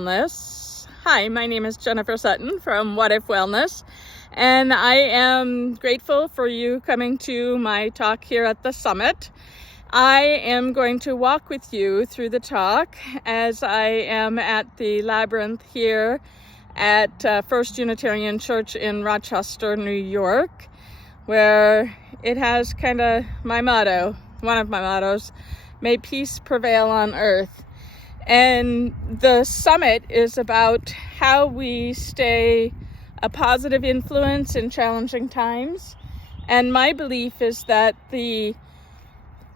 Wellness. Hi, my name is Jennifer Sutton from What If Wellness, and I am grateful for you coming to my talk here at the summit. I am going to walk with you through the talk as I am at the Labyrinth here at First Unitarian Church in Rochester, New York, where it has kind of my motto, one of my mottos, may peace prevail on earth. And the summit is about how we stay a positive influence in challenging times. And my belief is that the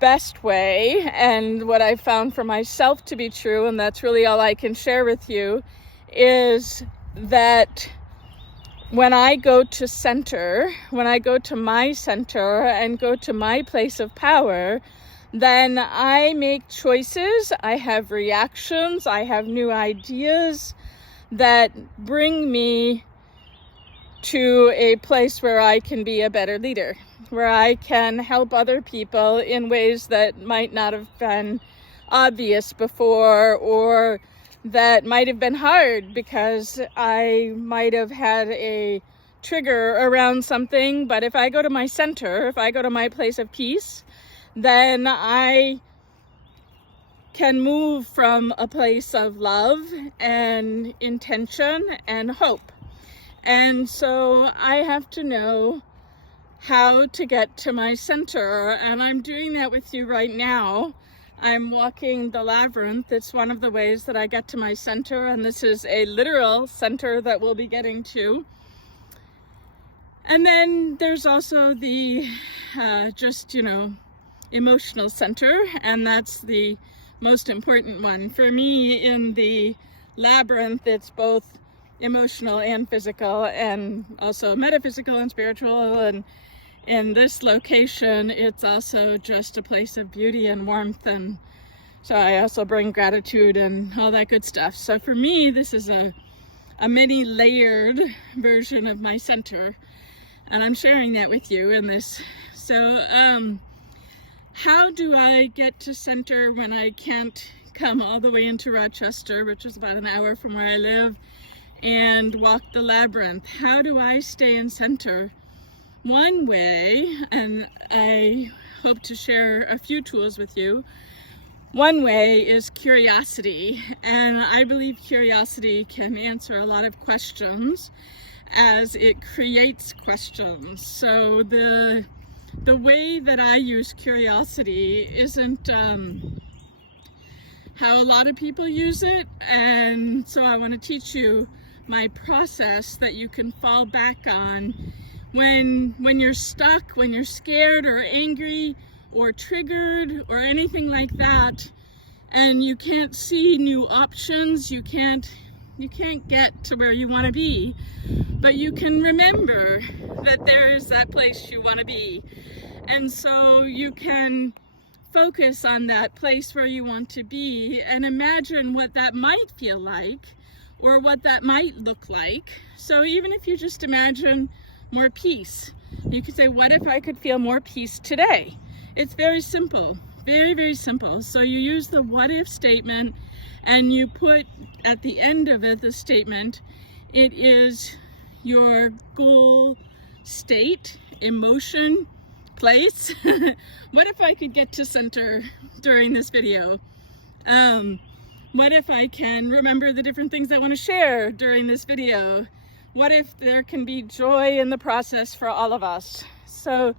best way, and what I've found for myself to be true, and that's really all I can share with you, is that when I go to center, when I go to my center and go to my place of power, then I make choices, I have reactions, I have new ideas that bring me to a place where I can be a better leader, where I can help other people in ways that might not have been obvious before, or that might have been hard because I might have had a trigger around something. But if I go to my center, if I go to my place of peace, then I can move from a place of love and intention and hope. And so I have to know how to get to my center, and I'm doing that with you right now. I'm walking the Labyrinth. It's one of the ways that I get to my center, and this is a literal center that we'll be getting to. And then there's also the emotional center, and that's the most important one. For me, in the Labyrinth, it's both emotional and physical, and also metaphysical and spiritual. And in this location, it's also just a place of beauty and warmth. And so I also bring gratitude and all that good stuff. So for me, this is a many layered version of my center, and I'm sharing that with you in this. So how do I get to center when I can't come all the way into Rochester, which is about an hour from where I live, and walk the Labyrinth? How do I stay in center? One way, and I hope to share a few tools with you, one way is curiosity. And I believe curiosity can answer a lot of questions as it creates questions. So the way that I use curiosity isn't how a lot of people use it, and so I want to teach you my process that you can fall back on when you're stuck, when you're scared or angry or triggered or anything like that, and you can't see new options, you can't get to where you want to be, but you can remember that there is that place you want to be. And so you can focus on that place where you want to be and imagine what that might feel like or what that might look like. So even if you just imagine more peace, you could say, what if I could feel more peace today? It's very simple, very, very simple. So you use the what if statement, and you put at the end of it the statement, it is your goal state, emotion, place. What if I could get to center during this video? What if I can remember the different things I want to share during this video? What if there can be joy in the process for all of us? So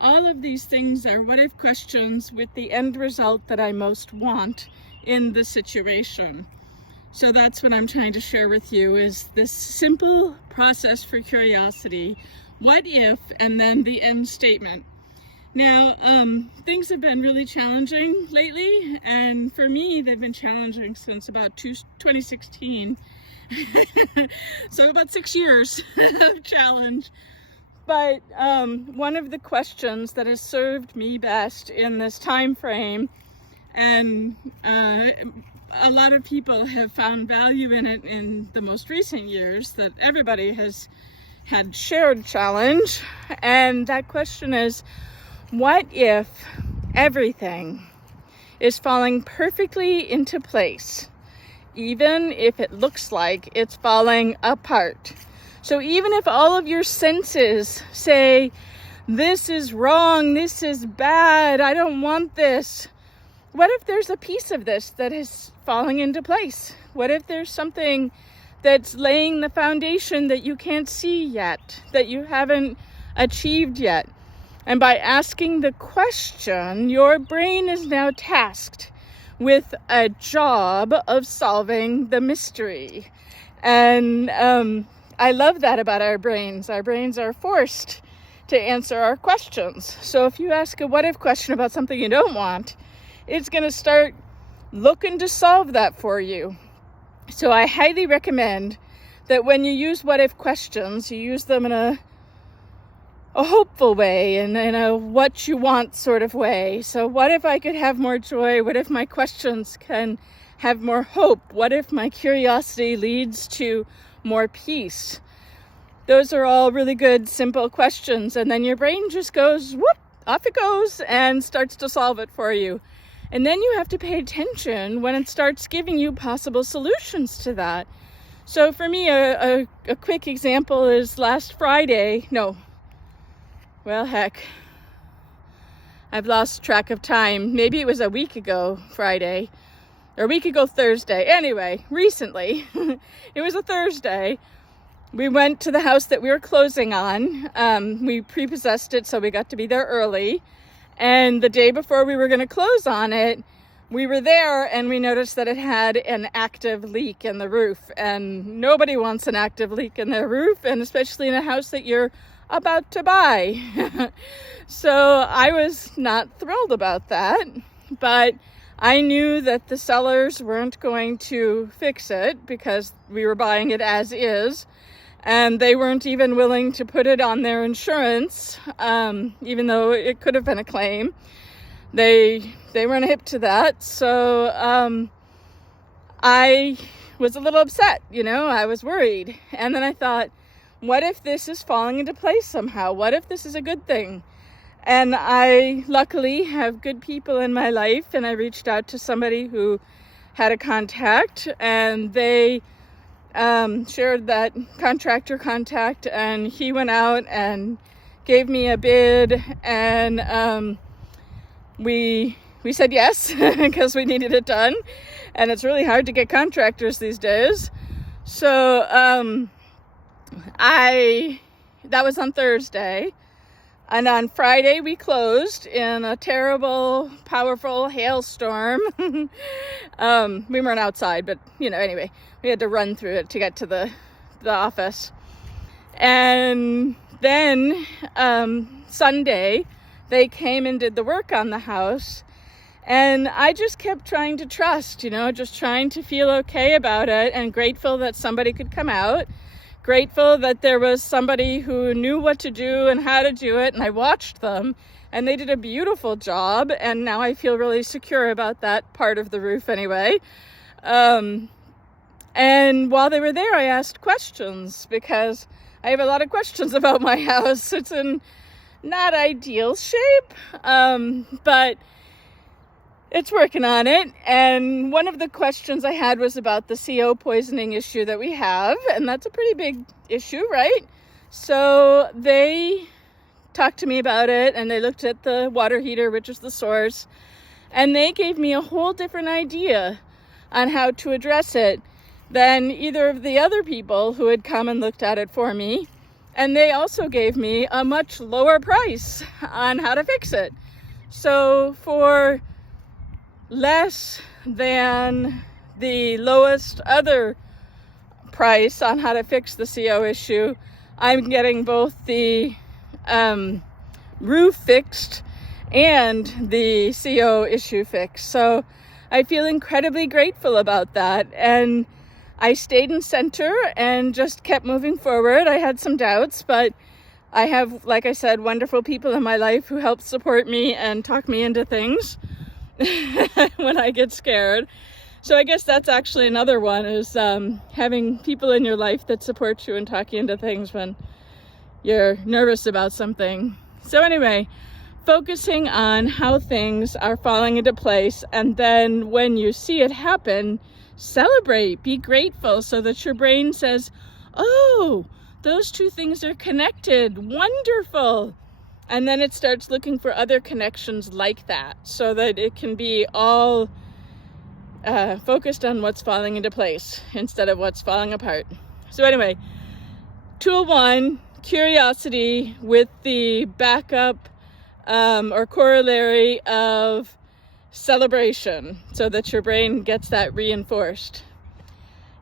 all of these things are what if questions with the end result that I most want in the situation. So that's what I'm trying to share with you, is this simple process for curiosity. What if, and then the end statement. Now, things have been really challenging lately, and for me, they've been challenging since about 2016. So about 6 years of challenge. But one of the questions that has served me best in this time frame, and a lot of people have found value in it in the most recent years, that everybody has had shared challenge, and that question is, what if everything is falling perfectly into place even if it looks like it's falling apart. So even if all of your senses say, this is wrong, this is bad, I don't want this, what if there's a piece of this that is falling into place? What if there's something that's laying the foundation that you can't see yet, that you haven't achieved yet? And by asking the question, your brain is now tasked with a job of solving the mystery. And I love that about our brains. Our brains are forced to answer our questions. So if you ask a what if question about something you don't want, it's going to start looking to solve that for you. So I highly recommend that when you use what if questions, you use them in a hopeful way and in a what you want sort of way. So what if I could have more joy? What if my questions can have more hope? What if my curiosity leads to more peace? Those are all really good, simple questions. And then your brain just goes, whoop, off it goes and starts to solve it for you. And then you have to pay attention when it starts giving you possible solutions to that. So for me, a quick example is last Friday. I've lost track of time. Maybe it was a week ago Friday, or a week ago Thursday. Anyway, recently, it was a Thursday. We went to the house that we were closing on. We prepossessed it, so we got to be there early. And the day before we were going to close on it, we were there and we noticed that it had an active leak in the roof. And nobody wants an active leak in their roof, and especially in a house that you're about to buy. So I was not thrilled about that, but I knew that the sellers weren't going to fix it because we were buying it as is. And they weren't even willing to put it on their insurance, even though it could have been a claim. They weren't hip to that. So I was a little upset, I was worried. And then I thought, what if this is falling into place somehow? What if this is a good thing? And I luckily have good people in my life, and I reached out to somebody who had a contact, and they shared that contractor contact, and he went out and gave me a bid, and we said yes because we needed it done, and it's really hard to get contractors these days. So that was on Thursday, and on Friday we closed in a terrible, powerful hailstorm. We weren't outside, but anyway, we had to run through it to get to the office. And then Sunday, they came and did the work on the house. And I just kept trying to trust, just trying to feel okay about it, and grateful that somebody could come out. Grateful that there was somebody who knew what to do and how to do it. And I watched them, and they did a beautiful job. And now I feel really secure about that part of the roof anyway. And while they were there, I asked questions because I have a lot of questions about my house. It's in not ideal shape, but it's working on it. And one of the questions I had was about the CO poisoning issue that we have. And that's a pretty big issue, right? So they talked to me about it, and they looked at the water heater, which is the source. And they gave me a whole different idea on how to address it than either of the other people who had come and looked at it for me. And they also gave me a much lower price on how to fix it. So for less than the lowest other price on how to fix the CO issue, I'm getting both the roof fixed and the CO issue fixed. So I feel incredibly grateful about that. And I stayed in center and just kept moving forward. I had some doubts, but I have, like I said, wonderful people in my life who help support me and talk me into things when I get scared. So I guess that's actually another one, is having people in your life that support you and talk you into things when you're nervous about something. So anyway, focusing on how things are falling into place, and then when you see it happen, celebrate, be grateful, so that your brain says, oh, those two things are connected, wonderful. And then it starts looking for other connections like that, so that it can be all focused on what's falling into place instead of what's falling apart. So anyway, tool 1, curiosity with the backup or corollary of celebration, so that your brain gets that reinforced.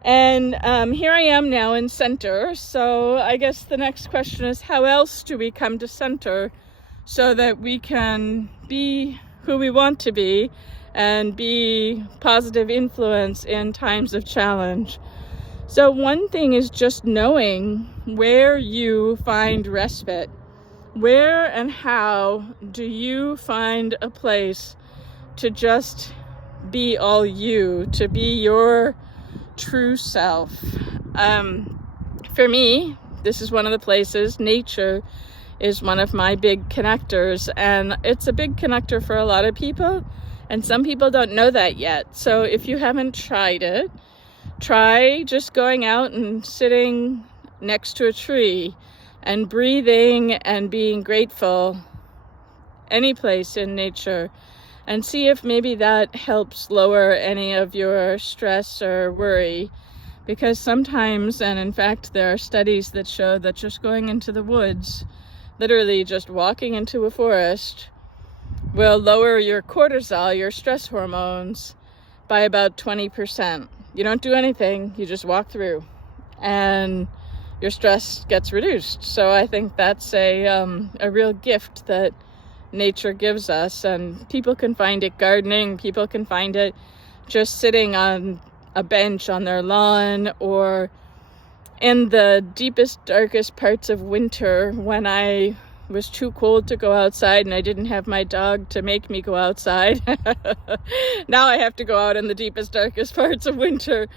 And here I am now in center. So I guess the next question is, how else do we come to center so that we can be who we want to be and be positive influence in times of challenge? So one thing is just knowing where you find respite. Where and how do you find a place to just be all you, to be your true self? For me, this is one of the places. Nature is one of my big connectors, and it's a big connector for a lot of people, and some people don't know that yet. So if you haven't tried it, try just going out and sitting next to a tree and breathing and being grateful any place in nature, and see if maybe that helps lower any of your stress or worry. Because sometimes, and in fact there are studies that show that just going into the woods, literally just walking into a forest, will lower your cortisol, your stress hormones, by about 20%. You don't do anything, you just walk through, and your stress gets reduced. So I think that's a real gift that nature gives us, and people can find it gardening, people can find it just sitting on a bench on their lawn, or in the deepest, darkest parts of winter when I was too cold to go outside and I didn't have my dog to make me go outside. Now I have to go out in the deepest, darkest parts of winter,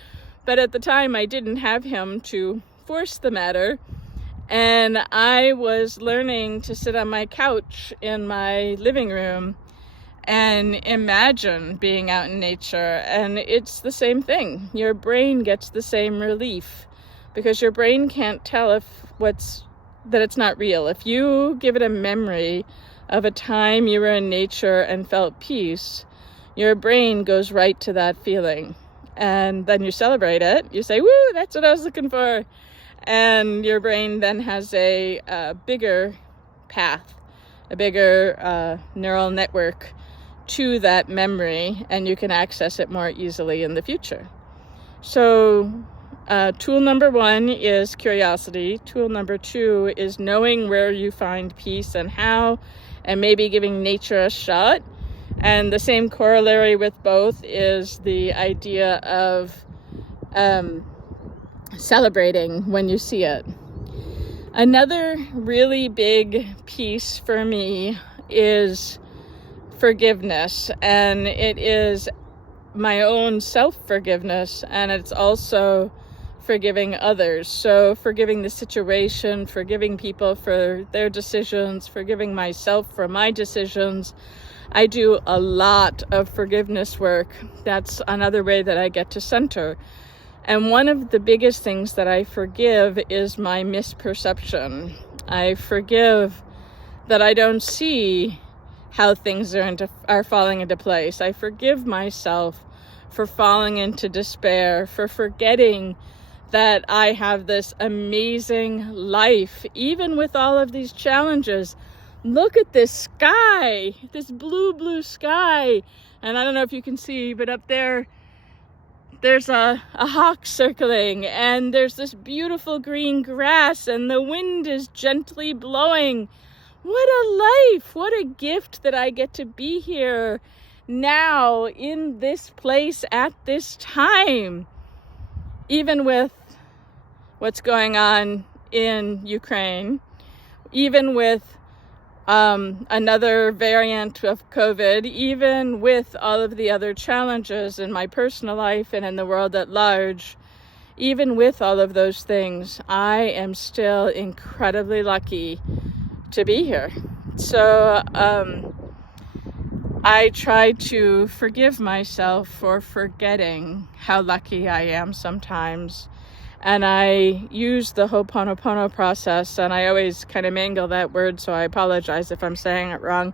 but at the time I didn't have him to force the matter. And I was learning to sit on my couch in my living room and imagine being out in nature. And it's the same thing. Your brain gets the same relief, because your brain can't tell that it's not real. If you give it a memory of a time you were in nature and felt peace, your brain goes right to that feeling. And then you celebrate it. You say, woo, that's what I was looking for. And your brain then has a bigger path, a bigger neural network to that memory, and you can access it more easily in the future. So tool number 1 is curiosity. Tool number 2 is knowing where you find peace and how, and maybe giving nature a shot. And the same corollary with both is the idea of celebrating when you see it. Another really big piece for me is forgiveness, and it is my own self-forgiveness, and it's also forgiving others. So forgiving the situation, forgiving people for their decisions, forgiving myself for my decisions. I do a lot of forgiveness work. That's another way that I get to center. And one of the biggest things that I forgive is my misperception. I forgive that I don't see how things are falling into place. I forgive myself for falling into despair, for forgetting that I have this amazing life, even with all of these challenges. Look at this sky, this blue sky. And I don't know if you can see, but up there's a hawk circling, and there's this beautiful green grass, and the wind is gently blowing. What a life, what a gift that I get to be here now in this place at this time. Even with what's going on in Ukraine, even with another variant of COVID, even with all of the other challenges in my personal life and in the world at large, even with all of those things, I am still incredibly lucky to be here. So I try to forgive myself for forgetting how lucky I am sometimes. And I use the Ho'oponopono process, and I always kind of mangle that word, so I apologize if I'm saying it wrong.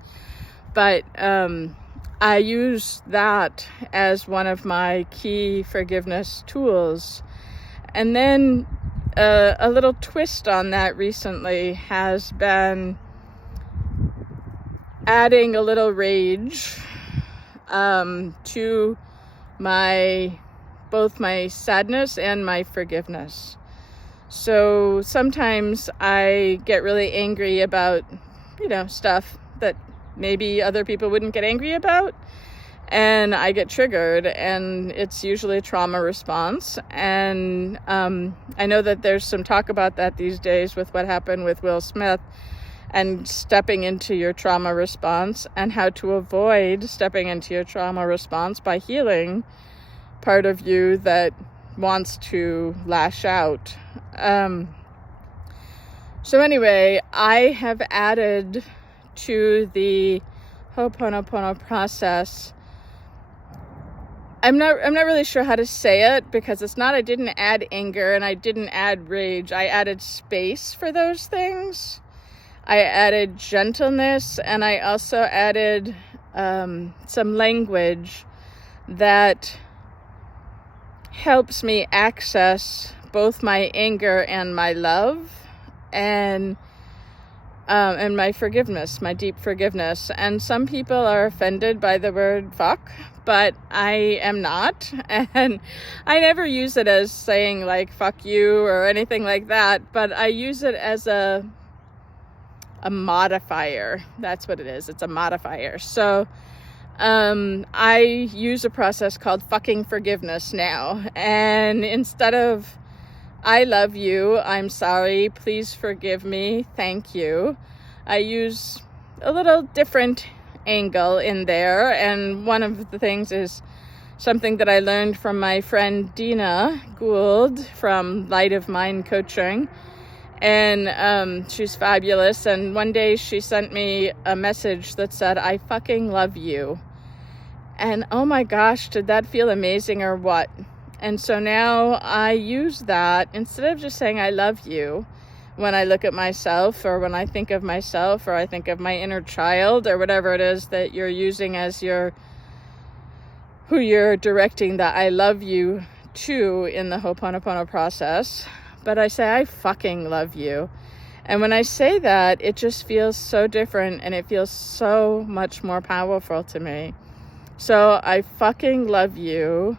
But I use that as one of my key forgiveness tools. And then a little twist on that recently has been adding a little rage to both my sadness and my forgiveness. So sometimes I get really angry about, stuff that maybe other people wouldn't get angry about, and I get triggered, and it's usually a trauma response. And I know that there's some talk about that these days with what happened with Will Smith, and stepping into your trauma response, and how to avoid stepping into your trauma response by healing part of you that wants to lash out. So anyway, I have added to the Ho'oponopono process. I'm not really sure how to say it, because it's not, I didn't add anger and I didn't add rage. I added space for those things. I added gentleness, and I also added some language that helps me access both my anger and my love, and my forgiveness, my deep forgiveness. And some people are offended by the word fuck, but I am not. And I never use it as saying like fuck you or anything like that, but I use it as a modifier. That's what it is. It's a modifier. So I use a process called fucking forgiveness now. And instead of I love you, I'm sorry, please forgive me, thank you, I use a little different angle in there. And one of the things is something that I learned from my friend Dina Gould from Light of Mind Coaching. And she's fabulous. And one day she sent me a message that said, I fucking love you. And oh my gosh, did that feel amazing or what? And so now I use that instead of just saying I love you when I look at myself, or when I think of myself, or I think of my inner child, or whatever it is that you're using as who you're directing the I love you to in the Ho'oponopono process. But I say, I fucking love you. And when I say that, it just feels so different, and it feels so much more powerful to me. So I fucking love you,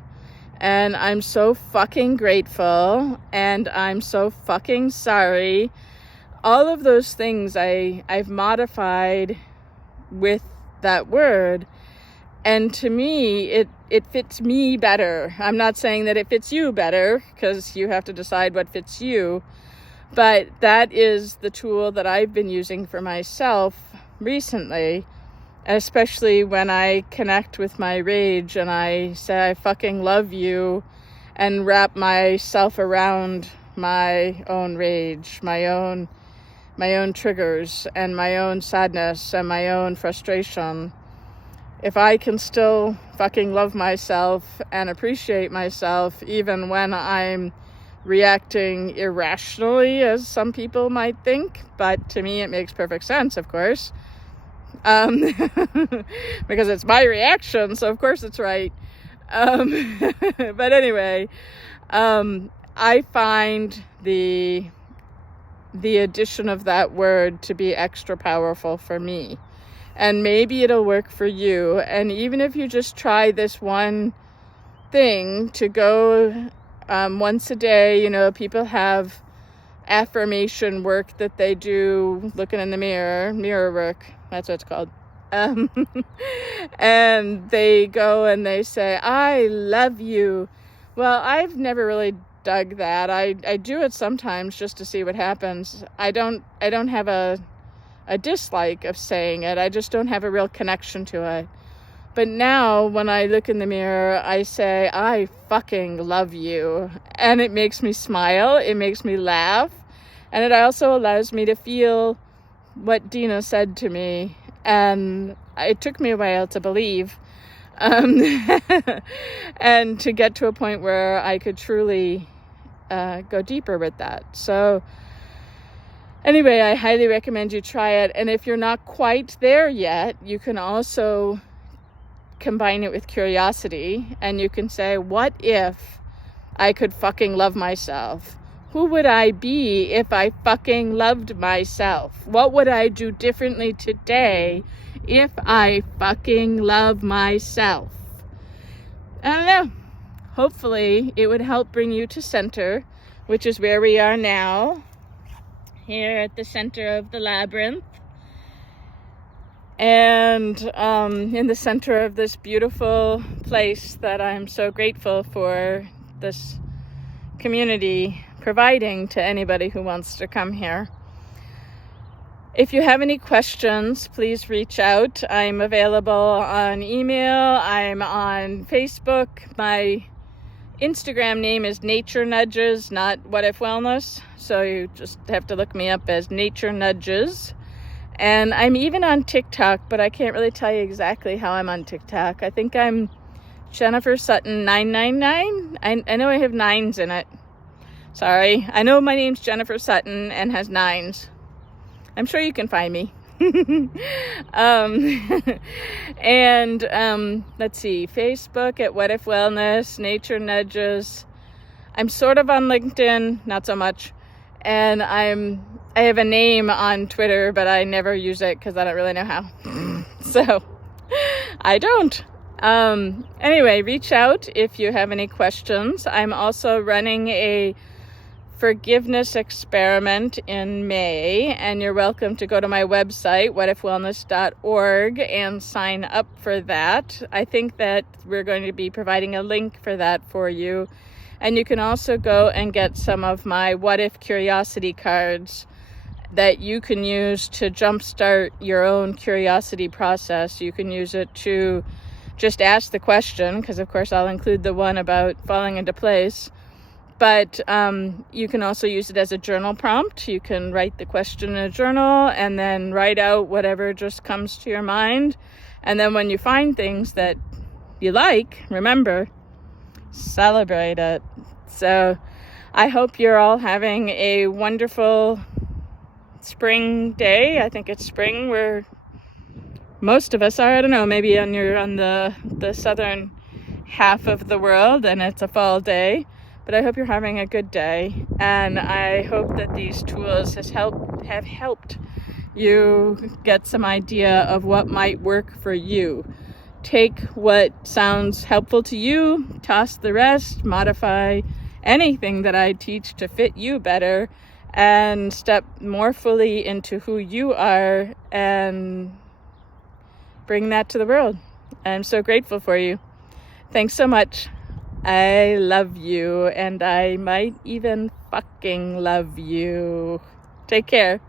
and I'm so fucking grateful, and I'm so fucking sorry. All of those things I've modified with that word. And to me, it fits me better. I'm not saying that it fits you better, because you have to decide what fits you. But that is the tool that I've been using for myself recently, especially when I connect with my rage and I say I fucking love you, and wrap myself around my own rage, my own triggers, and my own sadness, and my own frustration. If I can still fucking love myself and appreciate myself, even when I'm reacting irrationally, as some people might think, but to me it makes perfect sense, of course, because it's my reaction, so of course it's right. But anyway, I find the addition of that word to be extra powerful for me. And maybe it'll work for you. And even if you just try this one thing to go once a day, people have affirmation work that they do, looking in the mirror work, that's what it's called. And they go and they say, I love you. Well, I've never really dug that. I do it sometimes just to see what happens. I don't have a dislike of saying it. I just don't have a real connection to it. But now when I look in the mirror, I say, I fucking love you. And it makes me smile. It makes me laugh. And it also allows me to feel what Dina said to me. And it took me a while to believe, and to get to a point where I could truly go deeper with that. So anyway, I highly recommend you try it. And if you're not quite there yet, you can also combine it with curiosity, and you can say, what if I could fucking love myself? Who would I be if I fucking loved myself? What would I do differently today if I fucking love myself? I don't know. Hopefully it would help bring you to center, which is where we are now, here at the center of the labyrinth, and in the center of this beautiful place that I'm so grateful for this community providing to anybody who wants to come here. If you have any questions, please reach out. I'm available on email. I'm on Facebook. My Instagram name is Nature Nudges, not What If Wellness. So you just have to look me up as Nature Nudges. And I'm even on TikTok, but I can't really tell you exactly how I'm on TikTok. I think I'm Jennifer Sutton 999. I know I have 9s in it. Sorry. I know my name's Jennifer Sutton and has 9s. I'm sure you can find me. And let's see, Facebook at What If Wellness, Nature Nudges. I'm sort of on LinkedIn, not so much. And I have a name on Twitter, but I never use it because I don't really know how. So I don't. Anyway, reach out if you have any questions. I'm also running a forgiveness experiment in May, and you're welcome to go to my website, whatifwellness.org, and sign up for that. I think that we're going to be providing a link for that for you. And you can also go and get some of my What If Curiosity cards that you can use to jumpstart your own curiosity process. You can use it to just ask the question, because of course I'll include the one about falling into place. But you can also use it as a journal prompt. You can write the question in a journal and then write out whatever just comes to your mind. And then when you find things that you like, remember, celebrate it. So I hope you're all having a wonderful spring day. I think it's spring where most of us are. I don't know, maybe you're on the southern half of the world and it's a fall day. But I hope you're having a good day, and I hope that these tools have helped you get some idea of what might work for you. Take what sounds helpful to you, toss the rest, modify anything that I teach to fit you better, and step more fully into who you are and bring that to the world. I'm so grateful for you. Thanks so much. I love you, and I might even fucking love you. Take care.